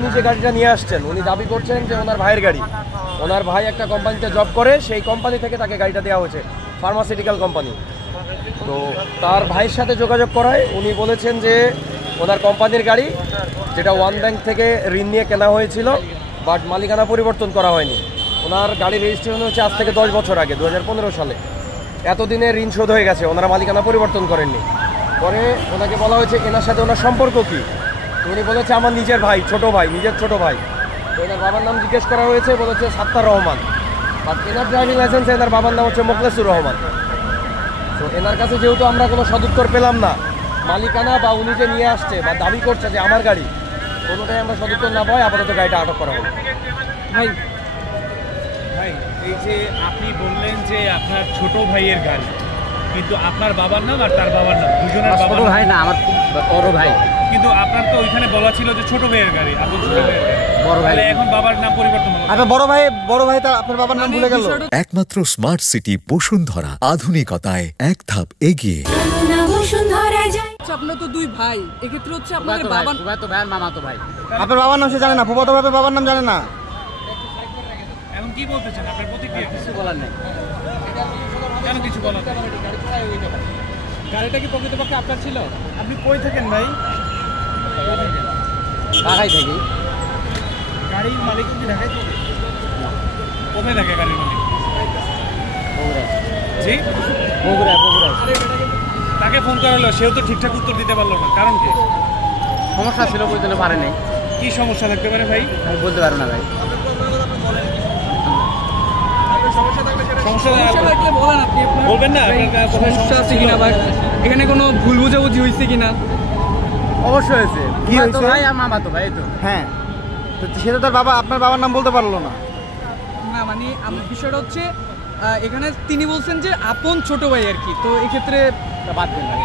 উনি যে গাড়িটা নিয়ে আসছেন উনি দাবি করছেন যে ওনার ভাইয়ের গাড়ি। ওনার ভাই একটা কোম্পানিতে জব করে, সেই কোম্পানি থেকে তাকে গাড়িটা দেওয়া হয়েছে, ফার্মাসিউটিক্যাল কোম্পানি। তো তার ভাইয়ের সাথে যোগাযোগ করায় উনি বলেছেন যে ওনার কোম্পানির গাড়ি, যেটা ওয়ান ব্যাংক থেকে ঋণ নিয়ে কেনা হয়েছিল, বাট মালিকানা পরিবর্তন করা হয়নি। ওনার গাড়ি রেজিস্ট্রেশন হচ্ছে আজ থেকে 10 বছর আগে, 2015 সালে। এতদিনে ঋণ শোধ হয়ে গেছে, ওনারা মালিকানা পরিবর্তন করেননি। পরে ওনাকে বলা হয়েছে এনার সাথে ওনার সম্পর্ক কী। উনি বলেছে আমার নিজের ভাই, নিজের ছোট ভাই। তো এনার বাবার নাম জিজ্ঞেস করা হয়েছে, বলেছে সাত্তার রহমান, বাট এনার ড্রাইভিং লাইসেন্সে এনার বাবার নাম হচ্ছে মোখলেসুর রহমান। তো এনার কাছে যেহেতু আমরা কোনো সদুত্তর পেলাম না, মালিকানা বা উনি যে নিয়ে আসছে বা দাবি করছে যে আমার গাড়ি, কোনোটাই আমরা সদুত্তর না পাই, আপাতত গাড়িটা আটক করা হলো। ভাই ভাই এই যে আপনি বললেন যে আপনার ছোট ভাইয়ের গাড়ি, কিন্তু আপনার বাবার নাম আর তার বাবার নাম দুজনের ছোট ভাই না, আমার বড় ভাই। কিন্তু আপনার তো ওইখানে বলা ছিল যে ছোট ভাইয়ের গাড়ি, আপনি ছোট ভাইয়ের গাড়ি, বড় ভাই। এখন বাবার নাম পরিবর্তন হলো। আপনার বড় ভাই তার আপনার বাবার নাম ভুলে গেল। একমাত্র স্মার্ট সিটি বসুন্ধরা, আধুনিকতায় এক ধাপ এগিয়ে। আপনার তো দুই ভাই, এক্ষেত্রে হচ্ছে আপনাদের বাবা তো ভাই, মামা তো ভাই। আপনার বাবার নাম সে জানে না, ফুফাতো ভাইয়ের বাবার নাম জানে না। এখন কি বলতেছেন, আপনার প্রতিক্রিয়া কিছু বলার নেই। কেন কিছু বলার নেই? গাড়িটা কি প্রকৃতপক্ষে আপনার ছিল? আপনি কই থাকেন ভাই? ঢাকায় থাকি। গাড়ির মালিক কি ঢাকায় থাকে? কোথায় থাকে গাড়ির মালিক? জি, বগুড়া। তাকে ফোন করা হলো, সেও তো ঠিকঠাক উত্তর দিতে পারলো না, কারণ কি? সমস্যা ছিল, বলতে পারে নাই। কি সমস্যা থাকতে পারে ভাই? আমি বলতে পারবো না ভাই। সমস্যা থাকলে বলেন, আপনি বলবেন না আপনার সমস্যা আছে কিনা বা এখানে কোনো ভুল বোঝাবুঝি হয়েছে কিনা? অবশ্যই হয়েছে। কি তো হয়েছে? ভাই আর মামা তো ভাই। তো হ্যাঁ, তো সে তো তার বাবা আপনার বাবার নাম বলতে পারলো না। না মানে আমার বিষয়টা হচ্ছে এখানে তিনি বলছেন যে আপন ছোট ভাই আর কি, তো এক্ষেত্রে বাদ দেন ভাই।